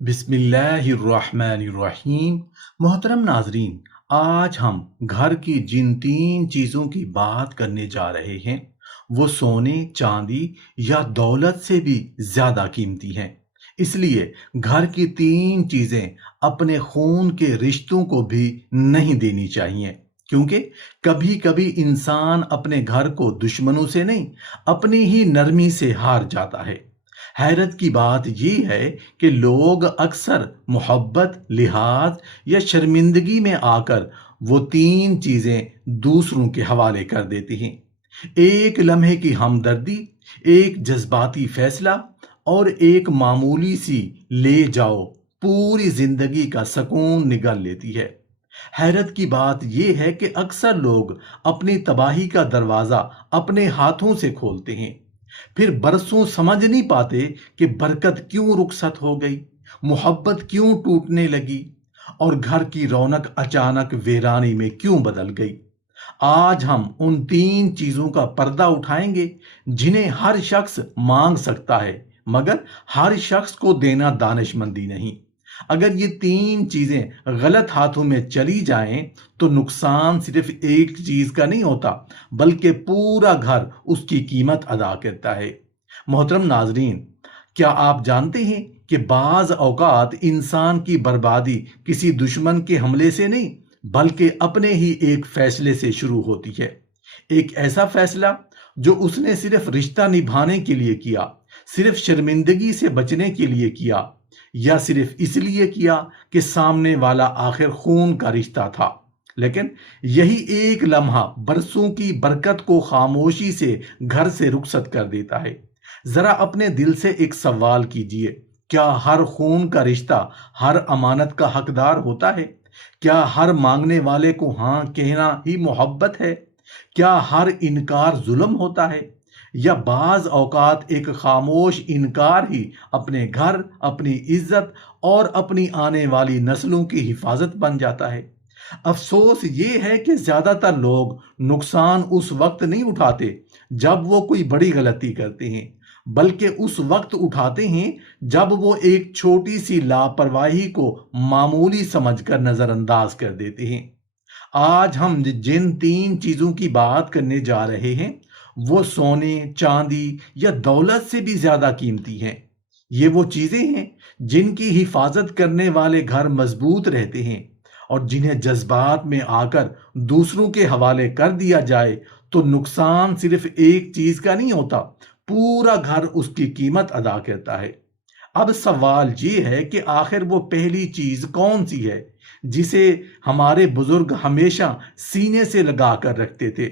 بسم اللہ الرحمن الرحیم۔ محترم ناظرین، آج ہم گھر کی جن 3 چیزوں کی بات کرنے جا رہے ہیں وہ سونے، چاندی یا دولت سے بھی زیادہ قیمتی ہیں۔ اس لیے گھر کی 3 چیزیں اپنے خون کے رشتوں کو بھی نہیں دینی چاہیے، کیونکہ کبھی کبھی انسان اپنے گھر کو دشمنوں سے نہیں، اپنی ہی نرمی سے ہار جاتا ہے۔ حیرت کی بات یہ ہے کہ لوگ اکثر محبت، لحاظ یا شرمندگی میں آ کر وہ 3 چیزیں دوسروں کے حوالے کر دیتے ہیں۔ ایک لمحے کی ہمدردی، ایک جذباتی فیصلہ اور ایک معمولی سی لے جاؤ پوری زندگی کا سکون نگل لیتی ہے۔ حیرت کی بات یہ ہے کہ اکثر لوگ اپنی تباہی کا دروازہ اپنے ہاتھوں سے کھولتے ہیں، پھر برسوں سمجھ نہیں پاتے کہ برکت کیوں رخصت ہو گئی، محبت کیوں ٹوٹنے لگی اور گھر کی رونق اچانک ویرانی میں کیوں بدل گئی۔ آج ہم ان 3 چیزوں کا پردہ اٹھائیں گے جنہیں ہر شخص مانگ سکتا ہے، مگر ہر شخص کو دینا دانش مندی نہیں۔ اگر یہ 3 چیزیں غلط ہاتھوں میں چلی جائیں تو نقصان صرف ایک چیز کا نہیں ہوتا، بلکہ پورا گھر اس کی قیمت ادا کرتا ہے۔ محترم ناظرین، کیا آپ جانتے ہیں کہ بعض اوقات انسان کی بربادی کسی دشمن کے حملے سے نہیں، بلکہ اپنے ہی ایک فیصلے سے شروع ہوتی ہے۔ ایک ایسا فیصلہ جو اس نے صرف رشتہ نبھانے کے لیے کیا، صرف شرمندگی سے بچنے کے لیے کیا، یا صرف اس لیے کیا کہ سامنے والا آخر خون کا رشتہ تھا۔ لیکن یہی ایک لمحہ برسوں کی برکت کو خاموشی سے گھر سے رخصت کر دیتا ہے۔ ذرا اپنے دل سے ایک سوال کیجئے، کیا ہر خون کا رشتہ ہر امانت کا حقدار ہوتا ہے؟ کیا ہر مانگنے والے کو ہاں کہنا ہی محبت ہے؟ کیا ہر انکار ظلم ہوتا ہے؟ یا بعض اوقات ایک خاموش انکار ہی اپنے گھر، اپنی عزت اور اپنی آنے والی نسلوں کی حفاظت بن جاتا ہے؟ افسوس یہ ہے کہ زیادہ تر لوگ نقصان اس وقت نہیں اٹھاتے جب وہ کوئی بڑی غلطی کرتے ہیں، بلکہ اس وقت اٹھاتے ہیں جب وہ ایک چھوٹی سی لاپرواہی کو معمولی سمجھ کر نظر انداز کر دیتے ہیں۔ آج ہم جن 3 چیزوں کی بات کرنے جا رہے ہیں وہ سونے، چاندی یا دولت سے بھی زیادہ قیمتی ہیں۔ یہ وہ چیزیں ہیں جن کی حفاظت کرنے والے گھر مضبوط رہتے ہیں، اور جنہیں جذبات میں آ کر دوسروں کے حوالے کر دیا جائے تو نقصان صرف ایک چیز کا نہیں ہوتا، پورا گھر اس کی قیمت ادا کرتا ہے۔ اب سوال یہ ہے کہ آخر وہ پہلی چیز کون سی ہے جسے ہمارے بزرگ ہمیشہ سینے سے لگا کر رکھتے تھے،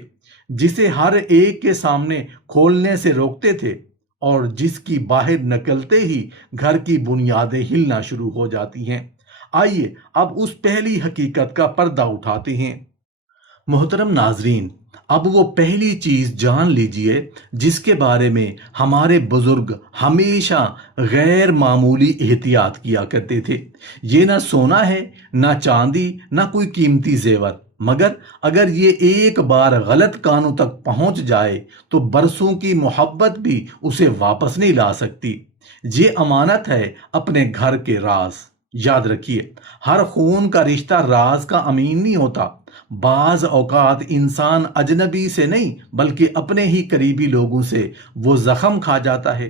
جسے ہر ایک کے سامنے کھولنے سے روکتے تھے، اور جس کی باہر نکلتے ہی گھر کی بنیادیں ہلنا شروع ہو جاتی ہیں؟ آئیے اب اس پہلی حقیقت کا پردہ اٹھاتے ہیں۔ محترم ناظرین، اب وہ پہلی چیز جان لیجئے جس کے بارے میں ہمارے بزرگ ہمیشہ غیر معمولی احتیاط کیا کرتے تھے۔ یہ نہ سونا ہے، نہ چاندی، نہ کوئی قیمتی زیور، مگر اگر یہ ایک بار غلط کانوں تک پہنچ جائے تو برسوں کی محبت بھی اسے واپس نہیں لا سکتی۔ یہ امانت ہے اپنے گھر کے راز۔ یاد رکھیے، ہر خون کا رشتہ راز کا امین نہیں ہوتا۔ بعض اوقات انسان اجنبی سے نہیں بلکہ اپنے ہی قریبی لوگوں سے وہ زخم کھا جاتا ہے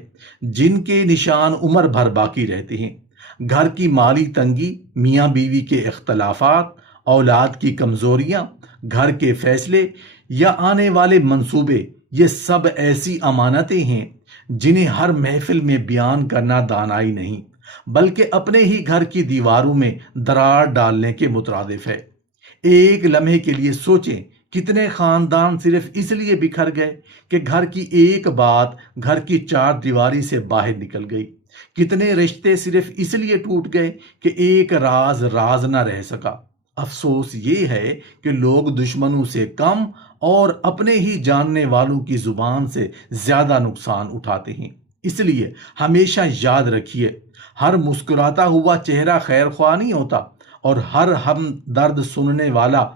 جن کے نشان عمر بھر باقی رہتے ہیں۔ گھر کی مالی تنگی، میاں بیوی کے اختلافات، اولاد کی کمزوریاں، گھر کے فیصلے یا آنے والے منصوبے، یہ سب ایسی امانتیں ہیں جنہیں ہر محفل میں بیان کرنا دانائی نہیں، بلکہ اپنے ہی گھر کی دیواروں میں دراڑ ڈالنے کے مترادف ہے۔ ایک لمحے کے لیے سوچیں، کتنے خاندان صرف اس لیے بکھر گئے کہ گھر کی ایک بات گھر کی 4 دیواری سے باہر نکل گئی؟ کتنے رشتے صرف اس لیے ٹوٹ گئے کہ ایک راز راز نہ رہ سکا؟ افسوس یہ ہے کہ لوگ دشمنوں سے کم اور اپنے ہی جاننے والوں کی زبان سے زیادہ نقصان اٹھاتے ہیں۔ اس لیے ہمیشہ یاد رکھیے، ہر مسکراتا ہوا چہرہ خیر خواہ نہیں ہوتا، اور ہر ہم درد سننے والا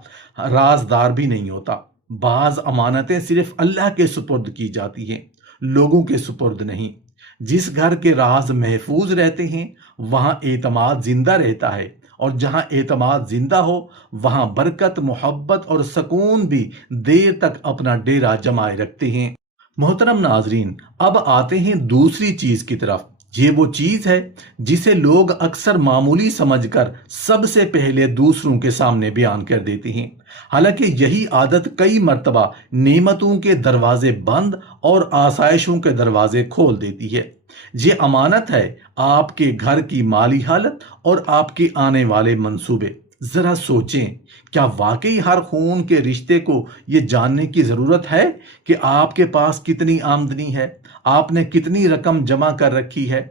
رازدار بھی نہیں ہوتا۔ بعض امانتیں صرف اللہ کے سپرد کی جاتی ہیں، لوگوں کے سپرد نہیں۔ جس گھر کے راز محفوظ رہتے ہیں وہاں اعتماد زندہ رہتا ہے، اور جہاں اعتماد زندہ ہو وہاں برکت، محبت اور سکون بھی دیر تک اپنا ڈیرا جمائے رکھتے ہیں۔ محترم ناظرین، اب آتے ہیں دوسری چیز کی طرف۔ یہ وہ چیز ہے جسے لوگ اکثر معمولی سمجھ کر سب سے پہلے دوسروں کے سامنے بیان کر دیتے ہیں، حالانکہ یہی عادت کئی مرتبہ نعمتوں کے دروازے بند اور آسائشوں کے دروازے کھول دیتی ہے۔ یہ امانت ہے آپ کے گھر کی مالی حالت اور آپ کے آنے والے منصوبے۔ ذرا سوچیں، کیا واقعی ہر خون کے رشتے کو یہ جاننے کی ضرورت ہے کہ آپ کے پاس کتنی آمدنی ہے، آپ نے کتنی رقم جمع کر رکھی ہے،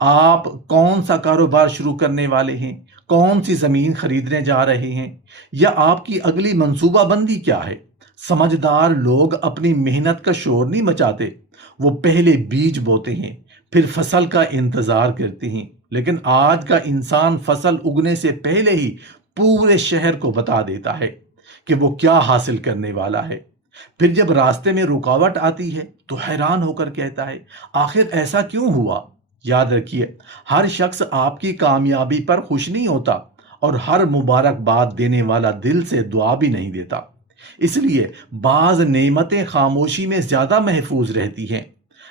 آپ کون سا کاروبار شروع کرنے والے ہیں، کون سی زمین خریدنے جا رہے ہیں، یا آپ کی اگلی منصوبہ بندی کیا ہے؟ سمجھدار لوگ اپنی محنت کا شور نہیں مچاتے، وہ پہلے بیج بوتے ہیں، پھر فصل کا انتظار کرتے ہیں۔ لیکن آج کا انسان فصل اگنے سے پہلے ہی پورے شہر کو بتا دیتا ہے کہ وہ کیا حاصل کرنے والا ہے۔ پھر جب راستے میں رکاوٹ آتی ہے تو حیران ہو کر کہتا ہے، آخر ایسا کیوں ہوا؟ یاد رکھیے، ہر شخص آپ کی کامیابی پر خوش نہیں ہوتا، اور ہر مبارکباد دینے والا دل سے دعا بھی نہیں دیتا۔ اس لیے بعض نعمتیں خاموشی میں زیادہ محفوظ رہتی ہیں۔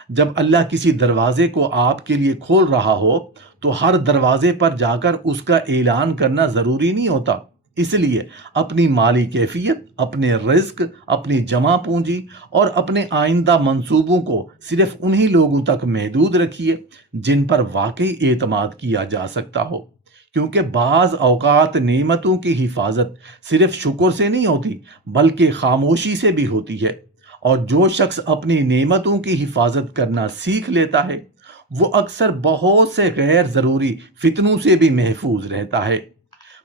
جب اللہ کسی دروازے کو آپ کے لیے کھول رہا ہو تو ہر دروازے پر جا کر اس کا اعلان کرنا ضروری نہیں ہوتا۔ اس لیے اپنی مالی کیفیت، اپنے رزق، اپنی جمع پونجی اور اپنے آئندہ منصوبوں کو صرف انہی لوگوں تک محدود رکھیے جن پر واقعی اعتماد کیا جا سکتا ہو، کیونکہ بعض اوقات نعمتوں کی حفاظت صرف شکر سے نہیں ہوتی بلکہ خاموشی سے بھی ہوتی ہے، اور جو شخص اپنی نعمتوں کی حفاظت کرنا سیکھ لیتا ہے وہ اکثر بہت سے غیر ضروری فتنوں سے بھی محفوظ رہتا ہے۔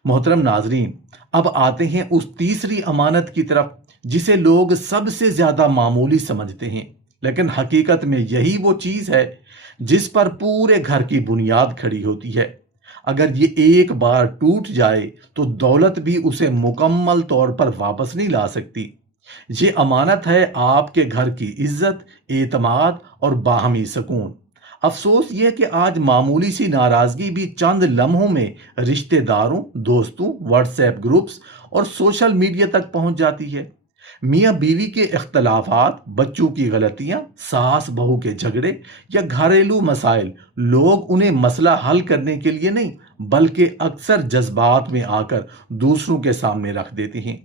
محترم ناظرین، اب آتے ہیں اس تیسری امانت کی طرف جسے لوگ سب سے زیادہ معمولی سمجھتے ہیں، لیکن حقیقت میں یہی وہ چیز ہے جس پر پورے گھر کی بنیاد کھڑی ہوتی ہے۔ اگر یہ ایک بار ٹوٹ جائے تو دولت بھی اسے مکمل طور پر واپس نہیں لا سکتی۔ یہ امانت ہے آپ کے گھر کی عزت، اعتماد اور باہمی سکون۔ افسوس یہ کہ آج معمولی سی ناراضگی بھی چند لمحوں میں رشتہ داروں، دوستوں، واٹس ایپ گروپس اور سوشل میڈیا تک پہنچ جاتی ہے۔ میاں بیوی کے اختلافات، بچوں کی غلطیاں، ساس بہو کے جھگڑے یا گھریلو مسائل، لوگ انہیں مسئلہ حل کرنے کے لیے نہیں بلکہ اکثر جذبات میں آ کر دوسروں کے سامنے رکھ دیتے ہیں۔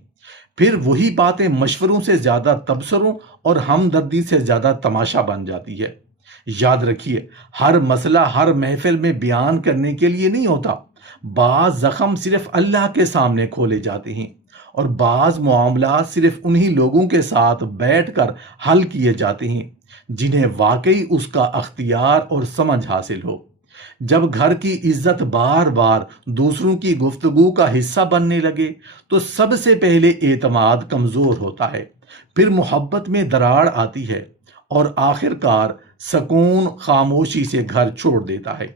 پھر وہی باتیں مشوروں سے زیادہ تبصروں اور ہمدردی سے زیادہ تماشا بن جاتی ہے۔ یاد رکھیے، ہر مسئلہ ہر محفل میں بیان کرنے کے لیے نہیں ہوتا۔ بعض زخم صرف اللہ کے سامنے کھولے جاتے ہیں، اور بعض معاملات صرف انہی لوگوں کے ساتھ بیٹھ کر حل کیے جاتے ہیں جنہیں واقعی اس کا اختیار اور سمجھ حاصل ہو۔ جب گھر کی عزت بار بار دوسروں کی گفتگو کا حصہ بننے لگے تو سب سے پہلے اعتماد کمزور ہوتا ہے، پھر محبت میں دراڑ آتی ہے، اور آخر کار سکون خاموشی سے گھر چھوڑ دیتا ہے۔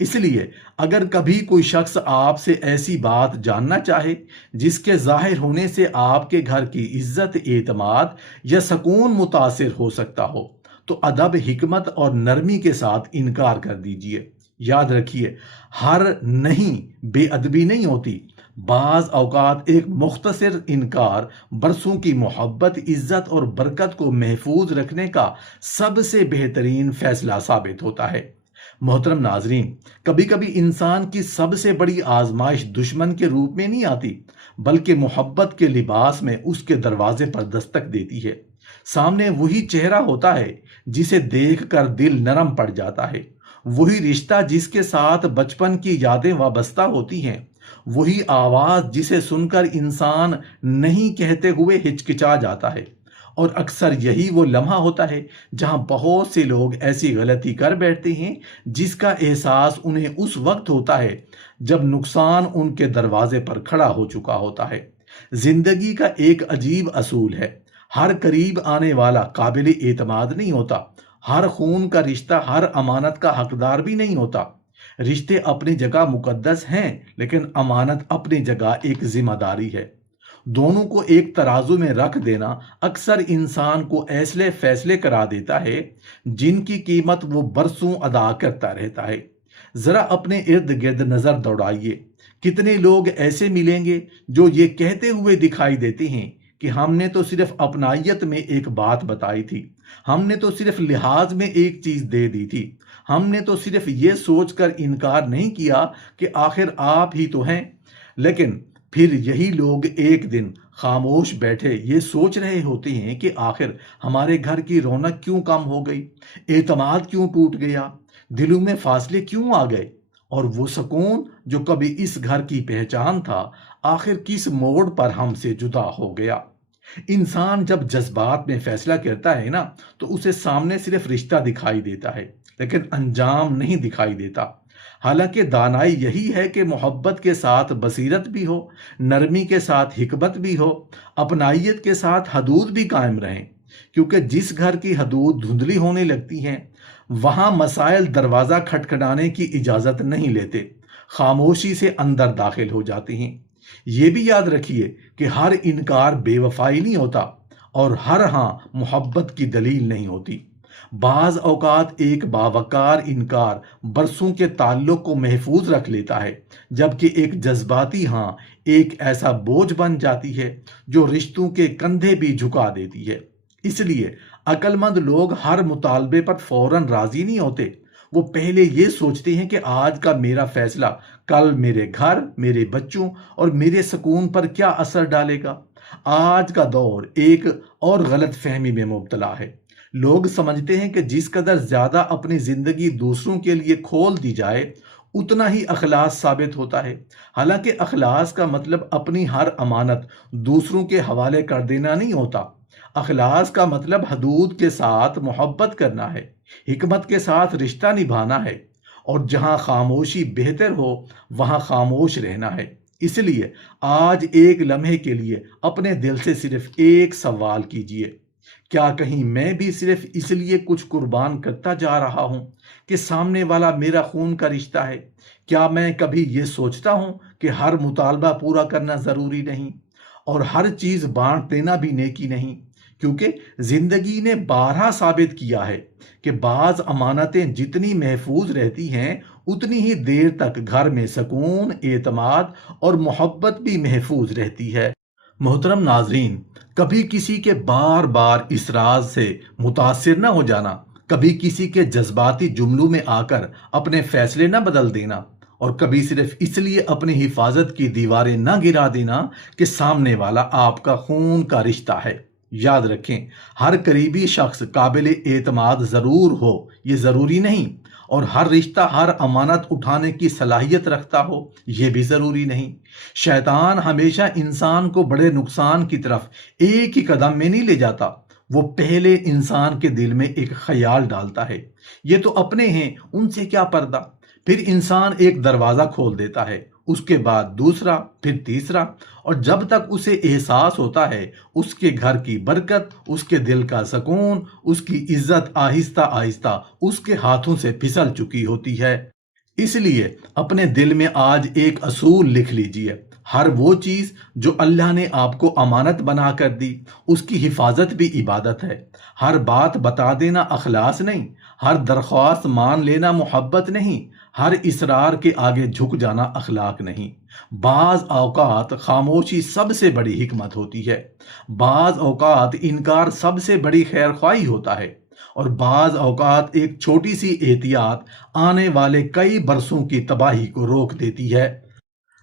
اس لیے اگر کبھی کوئی شخص آپ سے ایسی بات جاننا چاہے جس کے ظاہر ہونے سے آپ کے گھر کی عزت، اعتماد یا سکون متاثر ہو سکتا ہو تو ادب، حکمت اور نرمی کے ساتھ انکار کر دیجیے۔ یاد رکھیے، ہر نہیں بے ادبی نہیں ہوتی۔ بعض اوقات ایک مختصر انکار برسوں کی محبت، عزت اور برکت کو محفوظ رکھنے کا سب سے بہترین فیصلہ ثابت ہوتا ہے۔ محترم ناظرین، کبھی کبھی انسان کی سب سے بڑی آزمائش دشمن کے روپ میں نہیں آتی بلکہ محبت کے لباس میں اس کے دروازے پر دستک دیتی ہے۔ سامنے وہی چہرہ ہوتا ہے جسے دیکھ کر دل نرم پڑ جاتا ہے، وہی رشتہ جس کے ساتھ بچپن کی یادیں وابستہ ہوتی ہیں، وہی آواز جسے سن کر انسان نہیں کہتے ہوئے ہچکچا جاتا ہے۔ اور اکثر یہی وہ لمحہ ہوتا ہے جہاں بہت سے لوگ ایسی غلطی کر بیٹھتے ہیں جس کا احساس انہیں اس وقت ہوتا ہے جب نقصان ان کے دروازے پر کھڑا ہو چکا ہوتا ہے۔ زندگی کا ایک عجیب اصول ہے، ہر قریب آنے والا قابل اعتماد نہیں ہوتا، ہر خون کا رشتہ ہر امانت کا حقدار بھی نہیں ہوتا۔ رشتے اپنی جگہ مقدس ہیں لیکن امانت اپنی جگہ ایک ذمہ داری ہے۔ دونوں کو ایک ترازو میں رکھ دینا اکثر انسان کو ایسے فیصلے کرا دیتا ہے جن کی قیمت وہ برسوں ادا کرتا رہتا ہے۔ ذرا اپنے ارد گرد نظر دوڑائیے، کتنے لوگ ایسے ملیں گے جو یہ کہتے ہوئے دکھائی دیتے ہیں کہ ہم نے تو صرف اپنائیت میں ایک بات بتائی تھی، ہم نے تو صرف لحاظ میں ایک چیز دے دی تھی، ہم نے تو صرف یہ سوچ کر انکار نہیں کیا کہ آخر آپ ہی تو ہیں۔ لیکن پھر یہی لوگ ایک دن خاموش بیٹھے یہ سوچ رہے ہوتے ہیں کہ آخر ہمارے گھر کی رونق کیوں کم ہو گئی، اعتماد کیوں ٹوٹ گیا، دلوں میں فاصلے کیوں آ گئے، اور وہ سکون جو کبھی اس گھر کی پہچان تھا آخر کس موڑ پر ہم سے جدا ہو گیا۔ انسان جب جذبات میں فیصلہ کرتا ہے نا تو اسے سامنے صرف رشتہ دکھائی دیتا ہے لیکن انجام نہیں دکھائی دیتا۔ حالانکہ دانائی یہی ہے کہ محبت کے ساتھ بصیرت بھی ہو، نرمی کے ساتھ حکمت بھی ہو، اپنائیت کے ساتھ حدود بھی قائم رہیں، کیونکہ جس گھر کی حدود دھندلی ہونے لگتی ہیں وہاں مسائل دروازہ کھٹکھٹانے کی اجازت نہیں لیتے، خاموشی سے اندر داخل ہو جاتے ہیں۔ یہ بھی یاد رکھیے کہ ہر انکار بے وفائی نہیں ہوتا اور ہر ہاں محبت کی دلیل نہیں ہوتی۔ بعض اوقات ایک باوقار انکار برسوں کے تعلق کو محفوظ رکھ لیتا ہے، جبکہ ایک جذباتی ہاں ایک ایسا بوجھ بن جاتی ہے جو رشتوں کے کندھے بھی جھکا دیتی ہے۔ اس لیے عقل مند لوگ ہر مطالبے پر فوراً راضی نہیں ہوتے، وہ پہلے یہ سوچتے ہیں کہ آج کا میرا فیصلہ کل میرے گھر، میرے بچوں اور میرے سکون پر کیا اثر ڈالے گا۔ آج کا دور ایک اور غلط فہمی میں مبتلا ہے۔ لوگ سمجھتے ہیں کہ جس قدر زیادہ اپنی زندگی دوسروں کے لیے کھول دی جائے اتنا ہی اخلاص ثابت ہوتا ہے۔ حالانکہ اخلاص کا مطلب اپنی ہر امانت دوسروں کے حوالے کر دینا نہیں ہوتا۔ اخلاص کا مطلب حدود کے ساتھ محبت کرنا ہے، حکمت کے ساتھ رشتہ نبھانا ہے، اور جہاں خاموشی بہتر ہو وہاں خاموش رہنا ہے۔ اس لیے آج ایک لمحے کے لیے اپنے دل سے صرف ایک سوال کیجئے، کیا کہیں میں بھی صرف اس لیے کچھ قربان کرتا جا رہا ہوں کہ سامنے والا میرا خون کا رشتہ ہے؟ کیا میں کبھی یہ سوچتا ہوں کہ ہر مطالبہ پورا کرنا ضروری نہیں اور ہر چیز بانٹ دینا بھی نیکی نہیں؟ کیونکہ زندگی نے بارہا ثابت کیا ہے کہ بعض امانتیں جتنی محفوظ رہتی ہیں اتنی ہی دیر تک گھر میں سکون، اعتماد اور محبت بھی محفوظ رہتی ہے۔ محترم ناظرین، کبھی کسی کے بار بار اصرار سے متاثر نہ ہو جانا، کبھی کسی کے جذباتی جملوں میں آ کر اپنے فیصلے نہ بدل دینا، اور کبھی صرف اس لیے اپنی حفاظت کی دیواریں نہ گرا دینا کہ سامنے والا آپ کا خون کا رشتہ ہے۔ یاد رکھیں، ہر قریبی شخص قابل اعتماد ضرور ہو یہ ضروری نہیں، اور ہر رشتہ ہر امانت اٹھانے کی صلاحیت رکھتا ہو یہ بھی ضروری نہیں۔ شیطان ہمیشہ انسان کو بڑے نقصان کی طرف ایک ہی قدم میں نہیں لے جاتا، وہ پہلے انسان کے دل میں ایک خیال ڈالتا ہے، یہ تو اپنے ہیں ان سے کیا پردہ، پھر انسان ایک دروازہ کھول دیتا ہے، اس کے بعد دوسرا، پھر تیسرا، اور جب تک اسے احساس ہوتا ہے اس کے گھر کی برکت، اس کے دل کا سکون، اس کی عزت آہستہ آہستہ اس کے ہاتھوں سے پھسل چکی ہوتی ہے۔ اس لیے اپنے دل میں آج ایک اصول لکھ لیجئے، ہر وہ چیز جو اللہ نے آپ کو امانت بنا کر دی اس کی حفاظت بھی عبادت ہے۔ ہر بات بتا دینا اخلاص نہیں، ہر درخواست مان لینا محبت نہیں، ہر اصرار کے آگے جھک جانا اخلاق نہیں۔ بعض اوقات خاموشی سب سے بڑی حکمت ہوتی ہے، بعض اوقات انکار سب سے بڑی خیر خواہی ہوتا ہے، اور بعض اوقات ایک چھوٹی سی احتیاط آنے والے کئی برسوں کی تباہی کو روک دیتی ہے۔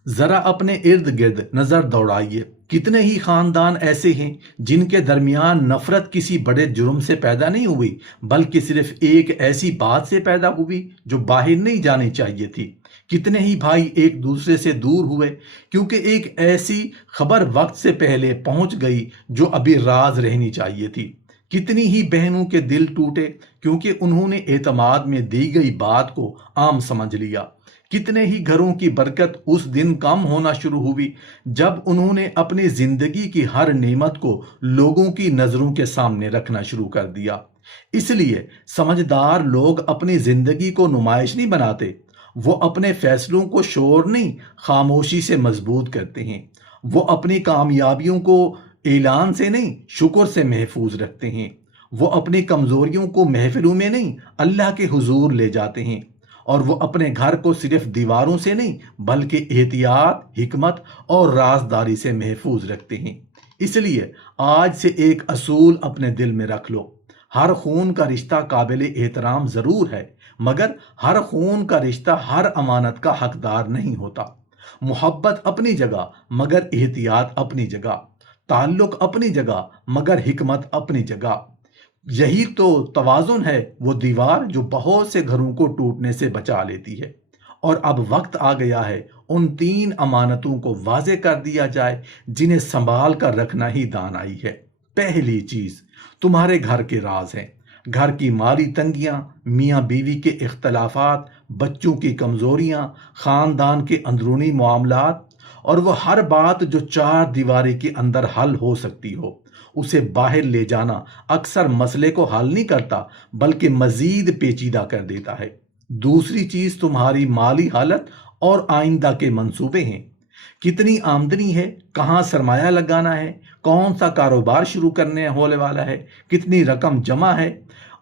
ذرا اپنے ارد گرد نظر دوڑائیے، کتنے ہی خاندان ایسے ہیں جن کے درمیان نفرت کسی بڑے جرم سے پیدا نہیں ہوئی بلکہ صرف ایک ایسی بات سے پیدا ہوئی جو باہر نہیں جانی چاہیے تھی۔ کتنے ہی بھائی ایک دوسرے سے دور ہوئے کیونکہ ایک ایسی خبر وقت سے پہلے پہنچ گئی جو ابھی راز رہنی چاہیے تھی۔ کتنی ہی بہنوں کے دل ٹوٹے کیونکہ انہوں نے اعتماد میں دی گئی بات کو عام سمجھ لیا۔ کتنے ہی گھروں کی برکت اس دن کم ہونا شروع ہوئی جب انہوں نے اپنی زندگی کی ہر نعمت کو لوگوں کی نظروں کے سامنے رکھنا شروع کر دیا۔ اس لیے سمجھدار لوگ اپنی زندگی کو نمائش نہیں بناتے، وہ اپنے فیصلوں کو شور نہیں خاموشی سے مضبوط کرتے ہیں۔ وہ اپنی کامیابیوں کو اعلان سے نہیں شکر سے محفوظ رکھتے ہیں۔ وہ اپنی کمزوریوں کو محفلوں میں نہیں اللہ کے حضور لے جاتے ہیں۔ اور وہ اپنے گھر کو صرف دیواروں سے نہیں بلکہ احتیاط، حکمت اور رازداری سے محفوظ رکھتے ہیں۔ اس لیے آج سے ایک اصول اپنے دل میں رکھ لو: ہر خون کا رشتہ قابل احترام ضرور ہے، مگر ہر خون کا رشتہ ہر امانت کا حقدار نہیں ہوتا۔ محبت اپنی جگہ مگر احتیاط اپنی جگہ، تعلق اپنی جگہ مگر حکمت اپنی جگہ۔ یہی تو توازن ہے، وہ دیوار جو بہت سے گھروں کو ٹوٹنے سے بچا لیتی ہے۔ اور اب وقت آ گیا ہے ان 3 امانتوں کو واضح کر دیا جائے جنہیں سنبھال کر رکھنا ہی دانائی ہے۔ پہلی چیز، تمہارے گھر کے راز ہیں۔ گھر کی مالی تنگیاں، میاں بیوی کے اختلافات، بچوں کی کمزوریاں، خاندان کے اندرونی معاملات، اور وہ ہر بات جو 4 دیواری کے اندر حل ہو سکتی ہو، اسے باہر لے جانا اکثر مسئلے کو حل نہیں کرتا بلکہ مزید پیچیدہ کر دیتا ہے۔ دوسری چیز تمہاری مالی حالت اور آئندہ کے منصوبے ہیں۔ کتنی آمدنی ہے، کہاں سرمایہ لگانا ہے، کون سا کاروبار شروع کرنے ہونے والا ہے، کتنی رقم جمع ہے،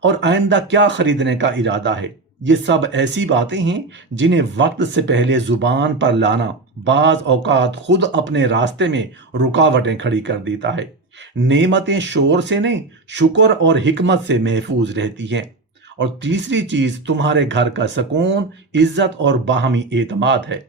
اور آئندہ کیا خریدنے کا ارادہ ہے۔ یہ سب ایسی باتیں ہیں جنہیں وقت سے پہلے زبان پر لانا بعض اوقات خود اپنے راستے میں رکاوٹیں کھڑی کر دیتا ہے۔ نعمتیں شور سے نہیں شکر اور حکمت سے محفوظ رہتی ہیں۔ اور تیسری چیز تمہارے گھر کا سکون، عزت اور باہمی اعتماد ہے۔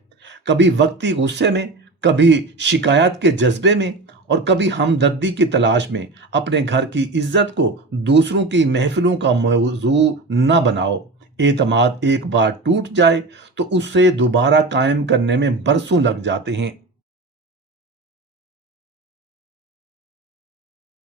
کبھی وقتی غصے میں، کبھی شکایت کے جذبے میں، اور کبھی ہمدردی کی تلاش میں اپنے گھر کی عزت کو دوسروں کی محفلوں کا موضوع نہ بناؤ۔ اعتماد ایک بار ٹوٹ جائے تو اسے دوبارہ قائم کرنے میں برسوں لگ جاتے ہیں۔